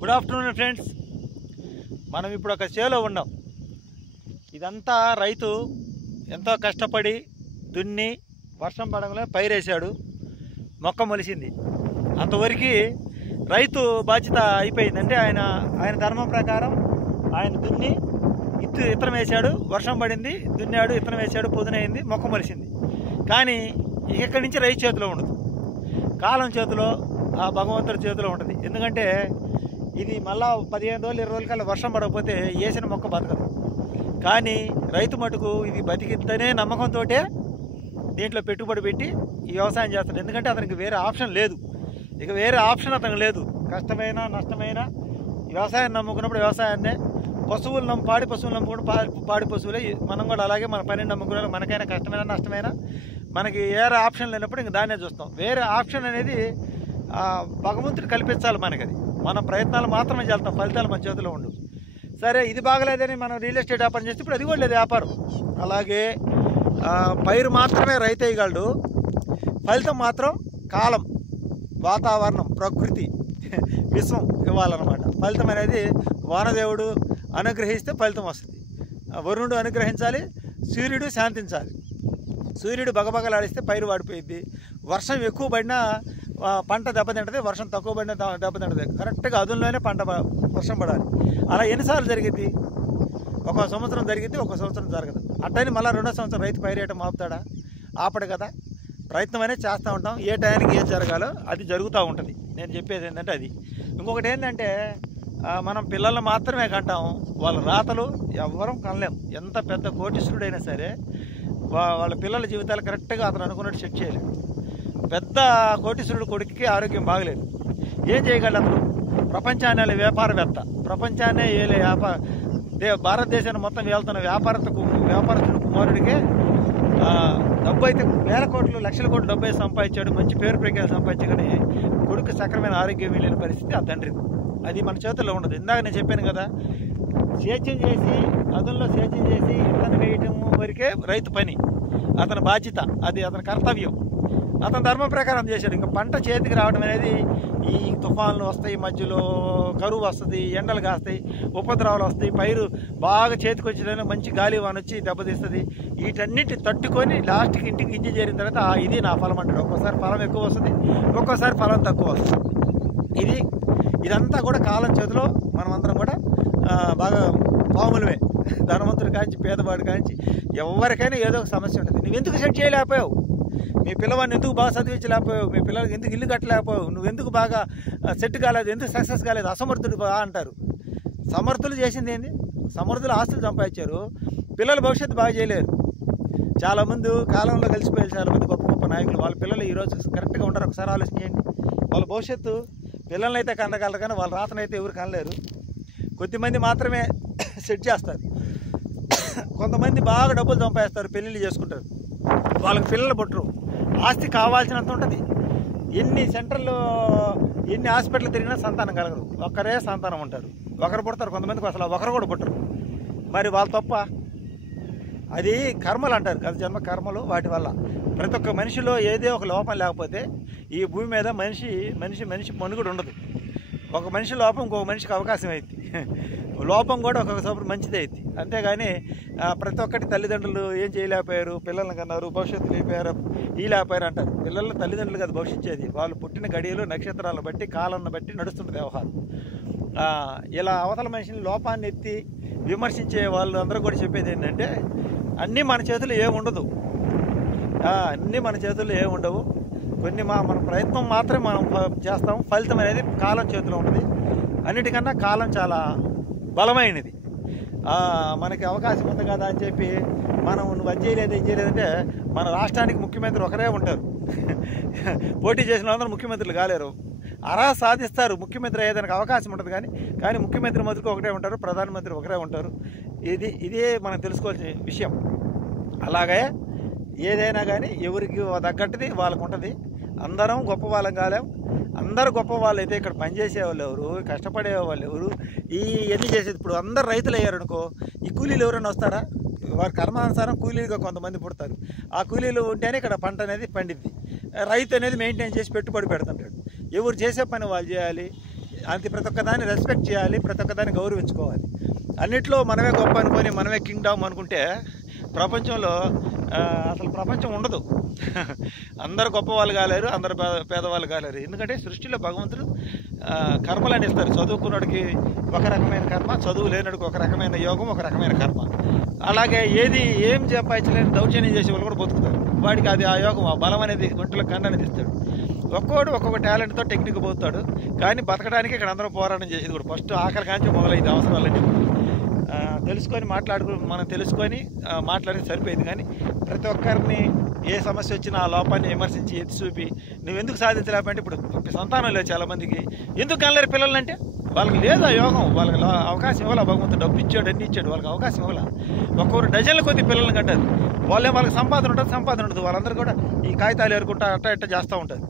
Good afternoon friends. మనం ఇప్పుడు ఒక చేలో ఉన్నాం. ఇదంతా రైతు ఎంతో కష్టపడి దున్ని వర్షం పడంలో పైరేశాడు, మొక్క మొలిసింది. అంతవరకు రైతు బాధ్యత అయిపోయింది. అంటే ఆయన ధర్మం ప్రకారం ఆయన దున్ని ఇత్తనం వేశాడు, వర్షం పడింది, దున్నాడు, ఇత్తనం వేశాడు, పొదునైంది, మొక్క మొలిసింది. కానీ ఇక్కడి నుంచి రైతు చేతిలో ఉండదు, కాలం చేతిలో, ఆ భగవంతుడి చేతిలో ఉంటుంది. ఎందుకంటే ఇది మళ్ళా 15 రోజులు 20 రోజుల కల్లా వర్షం పడకపోతే వేసిన మొక్క బతకదు. కానీ రైతు మటుకు ఇది బతికిద్దనే నమ్మకంతో దీంట్లో పెట్టుబడి పెట్టి ఈ వ్యవసాయం చేస్తాడు. ఎందుకంటే అతనికి వేరే ఆప్షన్ లేదు, ఇక వేరే ఆప్షన్ అతనికి లేదు. కష్టమైనా నష్టమైనా వ్యవసాయం నమ్ముకున్నప్పుడు వ్యవసాయాన్నే, పశువులు పాడి పశువులు నమ్ముకుంటే పాడి పశువులే. మనం కూడా అలాగే మన పని నమ్ముకున్నాం. మనకైనా కష్టమైనా నష్టమైనా మనకి వేరే ఆప్షన్ లేనప్పుడు ఇంక దాన్నే చూస్తాం. వేరే ఆప్షన్ అనేది భగవంతుడు కల్పించాలి మనకి. అది మన ప్రయత్నాలు మాత్రమే చేస్తాం, ఫలితాలు మన చేతిలో ఉండవు. సరే, ఇది బాగలేదని మనం రియల్ ఎస్టేట్ వ్యాపారం చేస్తే ఇప్పుడు అది కూడా లేదు వ్యాపారం. అలాగే పైరు మాత్రమే రైతు వేయగలడు, ఫలితం మాత్రం కాలం, వాతావరణం, ప్రకృతి, విశ్వం ఇవ్వాలన్నమాట. ఫలితం అనేది వానదేవుడు అనుగ్రహిస్తే ఫలితం వస్తుంది. వరుణుడు అనుగ్రహించాలి, సూర్యుడు శాంతించాలి. సూర్యుడు బగబగలాడిస్తే పైరు వాడిపోయింది. వర్షం ఎక్కువ పడినా పంట దెబ్బతింటది, వర్షం తక్కువ పడినా దెబ్బతింటది. కరెక్ట్గా అదుల్లోనే వర్షం పడాలి. అలా ఎన్నిసార్లు జరిగింది? ఒక సంవత్సరం జరిగింది, ఒక సంవత్సరం జరగదు. అట్టని మళ్ళీ రెండో సంవత్సరం రైతు పైరేయటం ఆపుతాడా? ఆపడు కదా. ప్రయత్నం అనేది చేస్తూ ఉంటాం. ఏ టైంకి ఏది జరగాలో అది జరుగుతూ ఉంటుంది. నేను చెప్పేది ఏంటంటే అది. ఇంకొకటి ఏంటంటే మనం పిల్లల్ని మాత్రమే కంటాం, వాళ్ళ రాతలు ఎవ్వరం కనలేం. ఎంత పెద్ద కోటీశ్వరుడైనా సరే వాళ్ళ పిల్లల జీవితాలు కరెక్ట్గా అతను అనుకున్నట్టు సెట్ చేయలేడు. పెద్ద కోటీశ్వరుడు కొడుకుకి ఆరోగ్యం బాగలేదు, ఏం చేయగలడు అతను? ప్రపంచాన్ని వ్యాపారవేత్త, ప్రపంచాన్నే ఏలే భారతదేశాన్ని మొత్తం వెళ్తున్న వ్యాపారస్తుడు కుమారుడికే డబ్బు అయితే వేల కోట్లు లక్షల కోట్లు డబ్బు అయితే సంపాదించాడు, మంచి పేరు ప్రఖ్యాలు సంపాదించాడు. కానీ కొడుకు సక్రమైన ఆరోగ్యం లేని పరిస్థితి ఆ తండ్రికి. అది మన చేతుల్లో ఉండదు. ఇందాక నేను చెప్పాను కదా, సేద్యం చేసి అదుల్లో సేద్యం చేసి ఇత్తనం వేయటం వరకే రైతు పని, అతని బాధ్యత, అది అతని కర్తవ్యం. అతని ధర్మం ప్రకారం చేశాడు. ఇంకా పంట చేతికి రావడం అనేది ఈ తుఫాన్లు వస్తాయి, మధ్యలో కరువు వస్తుంది, ఎండలు కాస్తాయి, ఉపద్రవాలు వస్తాయి, పైరు బాగా చేతికి వచ్చేదానికి మంచి గాలి వాన వచ్చి దెబ్బతీస్తుంది. వీటన్నిటి తట్టుకొని లాస్ట్కి ఇంటికి గింజ చేరిన తర్వాత ఇది నా ఫలం అంటాడు. ఒక్కోసారి ఫలం ఎక్కువ వస్తుంది, ఒక్కోసారి ఫలం తక్కువ వస్తుంది. ఇదంతా కూడా కాలం చేతిలో మనమందరం కూడా బాగా పాములమే. ధనవంతుడు కాంచి పేదవాడు కాంచి ఎవరికైనా ఏదో ఒక సమస్య ఉంటుంది. నువ్వు ఎందుకు సెట్ చేయలేకపోయావు? మీ పిల్లవాడిని ఎందుకు బాగా చదివించలేకపోయావు? మీ పిల్లలకి ఎందుకు ఇల్లు కట్టలేకపోయావు? నువ్వు ఎందుకు బాగా సెట్ కాలేదు? ఎందుకు సక్సెస్ కాలేదు? అసమర్థుడు అంటారు. సమర్థులు చేసింది ఏంది? సమర్థులు ఆస్తులు సంపాదించారు, పిల్లల భవిష్యత్తు బాగా చేయలేరు. చాలామంది కాలంలో కలిసిపోయారు. చాలామంది గొప్ప గొప్ప నాయకులు, వాళ్ళ పిల్లలు ఈరోజు కరెక్ట్గా ఉంటారు. ఒకసారి ఆలోచన చేయండి. వాళ్ళ భవిష్యత్తు పిల్లల్ని అయితే కనగలరు, కానీ వాళ్ళ రాతనైతే ఎవరు కనలేరు. కొద్దిమంది మాత్రమే సెట్ చేస్తారు. కొంతమంది బాగా డబ్బులు సంపాదిస్తారు, పెళ్ళిళ్ళు చేసుకుంటారు, వాళ్ళకి పిల్లలు పుట్టరు. ఆస్తి కావాల్సినంత ఉంటుంది. ఎన్ని సెంటర్లు, ఎన్ని హాస్పిటల్ తిరిగినా సంతానం కలగరు. ఒక్కరే సంతానం ఉంటారు, ఒకరు పుడతారు. కొంతమందికి అసలు ఒకరు కూడా పుట్టరు. మరి వాళ్ళ తప్ప? అది కర్మలు అంటారు కదా, జన్మ కర్మలు. వాటి వల్ల ప్రతి ఒక్క మనిషిలో ఏదో ఒక లోపం లేకపోతే ఈ భూమి మీద మనిషి మనుగడ ఉండదు. ఒక మనిషి లోపం ఇంకొక మనిషికి అవకాశం అవుతుంది. లోపం కూడా ఒక్కొక్కసారి మంచిదే అవుతుంది. అంతేగాని ప్రతి ఒక్కటి తల్లిదండ్రులు ఏం చేయలేకపోయారు, పిల్లల్ని కన్నారు, భవిష్యత్తు లేకపోయారు అంటారు. పిల్లలు తల్లిదండ్రులు కదా భవిష్యత్తేది. వాళ్ళు పుట్టిన గడియలు, నక్షత్రాలను బట్టి, కాలాన్ని బట్టి నడుస్తుంటుంది వ్యవహారం. ఇలా అవతల మనిషిని లోపాన్ని ఎత్తి విమర్శించే వాళ్ళు అందరూ కూడా చెప్పేది ఏంటంటే, అన్నీ మన చేతుల్లో ఏముండదు, అన్నీ మన చేతుల్లో ఏముండవు. కొన్ని మన ప్రయత్నం మాత్రమే మనం చేస్తాం. ఫలితం అనేది కాలం చేతిలో ఉంటుంది. అన్నిటికన్నా కాలం చాలా బలమైనది. మనకి అవకాశం ఉంది కదా అని చెప్పి మనం నువ్వు అది చేయలేదు ఇది చేయలేదంటే, మన రాష్ట్రానికి ముఖ్యమంత్రి ఒకరే ఉంటారు. పోటీ చేసిన వాళ్ళందరూ ముఖ్యమంత్రులు కాలేరు. అలా సాధిస్తారు. ముఖ్యమంత్రి అయ్యేదానికి అవకాశం ఉంటుంది, కానీ ముఖ్యమంత్రి మొదటికి ఒకటే ఉంటారు, ప్రధానమంత్రి ఒకరే ఉంటారు. ఇదే మనం తెలుసుకోవాల్సిన విషయం. అలాగే ఏదైనా కానీ ఎవరికి తగ్గట్టుది వాళ్ళకు ఉంటుంది. అందరం గొప్ప వాళ్ళం కాలేం. అందరు గొప్ప వాళ్ళు అయితే ఇక్కడ పనిచేసే వాళ్ళు ఎవరు, కష్టపడే వాళ్ళు ఎవరు, ఇవన్నీ చేసేది. ఇప్పుడు అందరు రైతులు అయ్యారు అనుకో, ఈ కూలీలు ఎవరైనా వస్తారా? వారి కర్మానుసారం కూలీలుగా కొంతమంది పుడతారు. ఆ కూలీలు ఉంటేనే ఇక్కడ పంట అనేది పండిద్ది. రైతు అనేది మెయింటైన్ చేసి పెట్టుబడి పెడుతుంటాడు. ఎవరు చేసే పని వాళ్ళు చేయాలి. అది ప్రతి ఒక్కదాన్ని రెస్పెక్ట్ చేయాలి, ప్రతి ఒక్కదాన్ని గౌరవించుకోవాలి. అన్నిట్లో మనమే గొప్ప అనుకొని మనమే కింగ్డమ్ అనుకుంటే ప్రపంచంలో అసలు ప్రపంచం ఉండదు. అందరు గొప్పవాళ్ళు కాలేరు, అందరు పేదవాళ్ళు కాలేరు. ఎందుకంటే సృష్టిలో భగవంతుడు కర్మలని ఇస్తారు. చదువుకున్నడికి ఒక రకమైన కర్మ, చదువు లేనడికి ఒక రకమైన యోగం, ఒక రకమైన కర్మ. అలాగే ఏం సంపాదించలేని దౌర్జన్యం చేసే వాళ్ళు కూడా బతుకుతారు. వాడికి అది ఆ యోగం, ఆ బలం అనేది ఒంటిలో కండ అనేది ఇస్తాడు. ఒక్కోడు ఒక్కొక్క టాలెంట్తో టెక్నిక్ పోతాడు. కానీ బతకడానికి ఇక్కడ అందరూ పోరాటం చేసేది కూడా ఫస్ట్ ఆకలి కాంచి మొదలైంది. అవసరాలన్నీ తెలుసుకొని మనం తెలుసుకొని మాట్లాడితే సరిపోయింది. కానీ ప్రతి ఒక్కరిని ఏ సమస్య వచ్చినా ఆ లోపాన్ని విమర్శించి ఎత్తి చూపి నువ్వెందుకు సాధించలేకపోతే, ఇప్పుడు సంతానం లేదు చాలామందికి. ఎందుకు కనలేరు పిల్లలంటే వాళ్ళకి లేదు ఆ యోగం, వాళ్ళకి అవకాశం ఇవ్వాలి. భగవంతుడు డబ్బు ఇచ్చాడు, అన్ని ఇచ్చాడు, వాళ్ళకి అవకాశం ఇవ్వాలి. ఒక్కొక్కరు డజన్ల కొద్ది పిల్లల్ని కంటారు. వాళ్ళకి సంపాదన ఉండదు. వాళ్ళందరూ కూడా ఈ కాగితాలు ఏరుకుంటా అట్ట చేస్తూ ఉంటారు.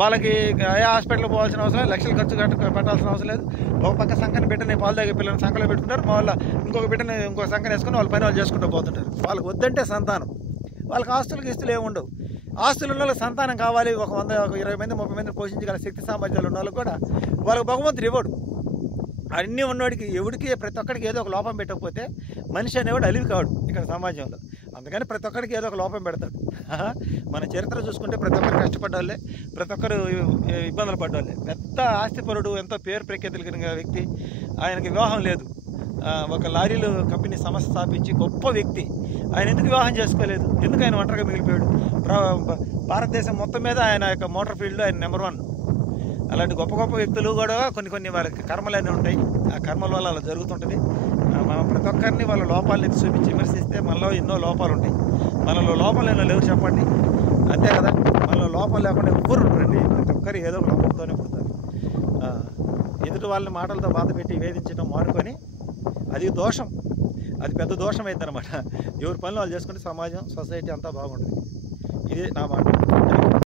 వాళ్ళకి ఏ హాస్పిటల్కి పోవాల్సిన అవసరం లేదు, లక్షలు ఖర్చు పెట్టాల్సిన అవసరం లేదు. ఒక పక్క సంఖ్యను బిడ్డని పాలు తాగే పిల్లల్ని సంఖ్యలో పెట్టుకుంటారు, మా వాళ్ళ ఇంకొక బిడ్డని ఇంకొక సంఖ్యను వేసుకొని వాళ్ళ పని వాళ్ళు చేసుకుంటూ పోతుంటారు. వాళ్ళకి వద్దంటే సంతానం, వాళ్ళకి ఆస్తులు ఏమి ఉండవు. ఆస్తులు ఉన్న వాళ్ళకి సంతానం కావాలి. ఒక 100, 20 మంది 30 మందిని పోషించగల శక్తి సామర్థ్యాలు ఉన్న వాళ్ళకి కూడా వాళ్ళకి భగవంతుడు ఇవ్వడు. అన్నీ ఉన్నవాడికి ఎవడికి ప్రతి ఒక్కడికి ఏదో ఒక లోపం పెట్టకపోతే మనిషి అనేవాడు అలివి కాడు ఇక్కడ సమాజంలో. అందుకని ప్రతి ఒక్కడికి ఏదో ఒక లోపం పెడతాడు. మన చరిత్ర చూసుకుంటే ప్రతి ఒక్కరు కష్టపడ్డవాళ్ళే, ప్రతి ఒక్కరు ఇబ్బందులు పడ్డవాళ్ళే. పెద్ద ఆస్తిపరుడు, ఎంతో పేరు ప్రఖ్యాతులు కలిగిన వ్యక్తి, ఆయనకి వివాహం లేదు. ఒక లారీలు కంపెనీ సంస్థ స్థాపించి గొప్ప వ్యక్తి. ఆయన ఎందుకు వివాహం చేసుకోలేదు? ఎందుకు ఆయన ఒంటరిగా మిగిలిపోయాడు? భారతదేశం మొత్తం మీద ఆయన యొక్క మోటార్ ఫీల్డ్లో ఆయన నెంబర్ 1. అలాంటి గొప్ప గొప్ప వ్యక్తులు కూడా కొన్ని వాళ్ళకి కర్మలన్నీ ఉంటాయి. ఆ కర్మల వల్ల అలా జరుగుతుంటుంది. మనం ప్రతి ఒక్కరిని వాళ్ళ లోపాలని చూపించి విమర్శిస్తే మనలో ఎన్నో లోపాలు ఉంటాయి. మనలో లోపాలు ఎన్నో లేవు చెప్పండి, అంతే కదా. మనలో లోపం లేకుండా ఎవ్వరు ఉంటారండి. ప్రతి ఒక్కరు ఏదో ఒక లోపంతోనే పుడతారు. ఎదుటి వాళ్ళని మాటలతో బాధ పెట్టి వేధించడం మానుకొని అది దోషం, అది పెద్ద దోషం అయిందనమాట. ఎవరి పనులు వాళ్ళు చేసుకుంటే సమాజం, సొసైటీ అంతా బాగుంటుంది. ఇది నా మాట.